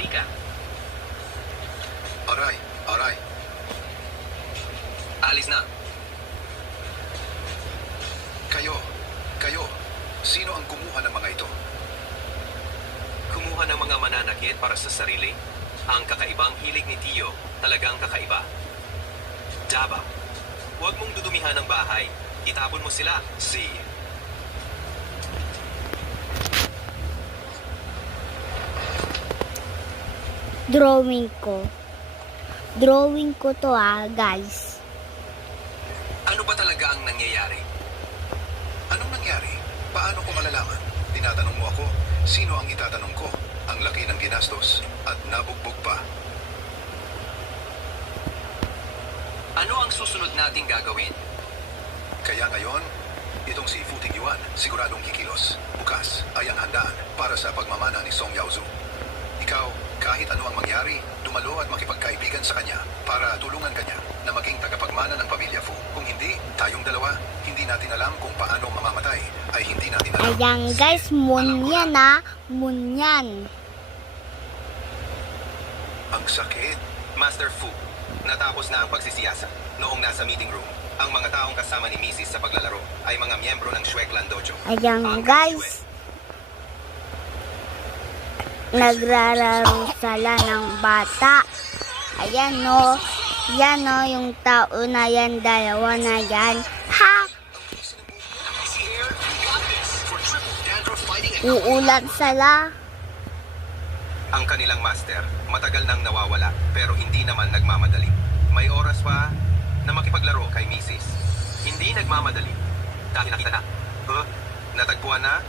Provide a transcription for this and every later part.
Halika. Aray, aray. Alis na. Kayo, sino ang kumuha ng mga ito? Kumuha ng mga mananakit para sa sarili. Ang kakaibang hilig ni Tio, talagang kakaiba. Java, huwag mong dudumihan ng bahay. Itapon mo sila. Drawing ko. Drawing ko to guys. Ano ba talaga ang nangyayari? Anong nangyari? Paano ko malalaman? Tinatanong mo ako, sino ang itatanong ko? Ang laki ng ginastos at nabugbog pa. Ano ang susunod nating gagawin? Kaya ngayon, itong si Futing Yuan siguradong kikilos. Bukas ay ang handaan para sa pagmamana ni Song Yaozu. Ikaw, kahit ano ang mangyari, dumalo at makipagkaibigan sa kanya para tulungan kanya na maging tagapagmana ng pamilya Fu. Kung hindi, tayong dalawa, hindi natin alam kung paano mamamatay. Ay hindi natin alam. Ayan guys, moon yan moon yan. Ang sakit. Master Fu, natapos na ang pagsisiyasat. Noong nasa meeting room, ang mga taong kasama ni Mrs. sa paglalaro ay mga miyembro ng Shueklan Dojo. Ayan Ang guys, nagrararo sila ng bata. Ayan no, yan no, yung tao na yan, dalawa na yan. Ha! Uulan sila. Ang kanilang master, matagal nang nawawala pero hindi naman nagmamadali. May oras pa na makipaglaro kay Mrs. Hindi nagmamadali dahil nakita na. Natagpuan na.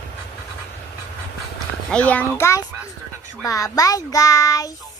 Ayan guys, Master ng Shueklan bye bye guys.